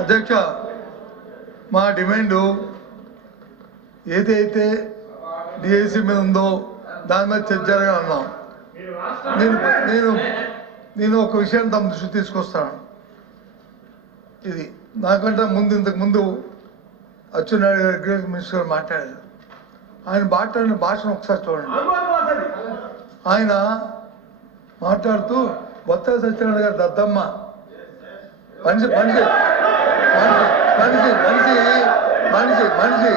అధ్యక్ష మా డిమాండు ఏదైతే డిఐసి మీద ఉందో దాని మీద చర్చ జరగాలని అన్నాం. నేను ఒక విషయాన్ని తమ దృష్టి తీసుకొస్తాను. ఇది నాకంటే ఇంతకు ముందు అచ్చెన్నాయుడు గారు అగ్రికల్చర్ మినిస్టర్ గారు మాట్లాడారు. ఆయన మాట్లాడిన భాషను ఒకసారి చూడండి. ఆయన మాట్లాడుతూ బొత్స సత్యనారాయణ గారు దద్దమ్మ మనిషి మనిషి మనిషి మనిషి మనిషి మనిషి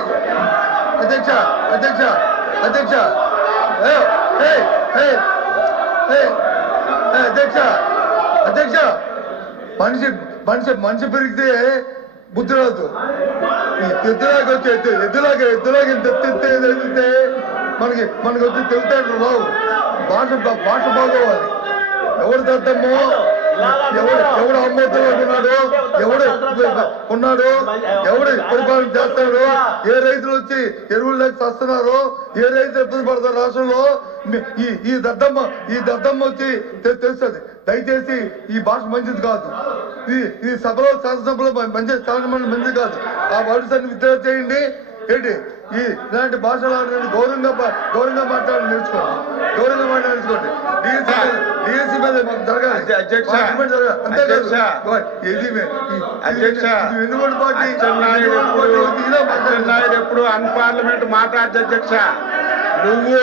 అధ్యక్ష అధ్యక్ష అధ్యక్ష అధ్యక్ష అధ్యక్ష మనిషి మనిషి మనిషి పెరిగితే బుద్ధి రాదు. ఎద్దులాగా వచ్చి ఎద్దులాగా ఎత్తితే మనకి వచ్చి తెలుతాడు రావు. భాష బాగోవాలి. ఎవరు దద్దమ్మో ఎవడు అమ్మోతులు ఉన్నాడు, ఎవడు ఉన్నాడు, ఎవడు పరిపాలన చేస్తాడు, ఏ రైతులు వచ్చి ఎరువులు లేక వస్తున్నారు, ఏ రైతులు ఇబ్బంది పడతారు రాష్ట్రంలో. ఈ దద్దమ్మ వచ్చి తెలుస్తుంది. దయచేసి ఈ భాష మంచిది కాదు. ఈ సభలో శాసనసభలో మంచిది కాదు. ఆ వర్డ్స్ అన్ని విత్డ్రా చేయండి. ఏంటి ఇలాంటి భాషలు గౌరవంగా మాట్లాడాలని నేర్చుకోండి. గౌరవంగా మాట్లాడి నేర్చుకోండి. డిఎస్సీ మీద మాకు జరగాలి. ఎన్నుకోండి పార్టీ ఎప్పుడు అన్పార్లమెంట్ మాట్లాడదు అధ్యక్ష. నువ్వు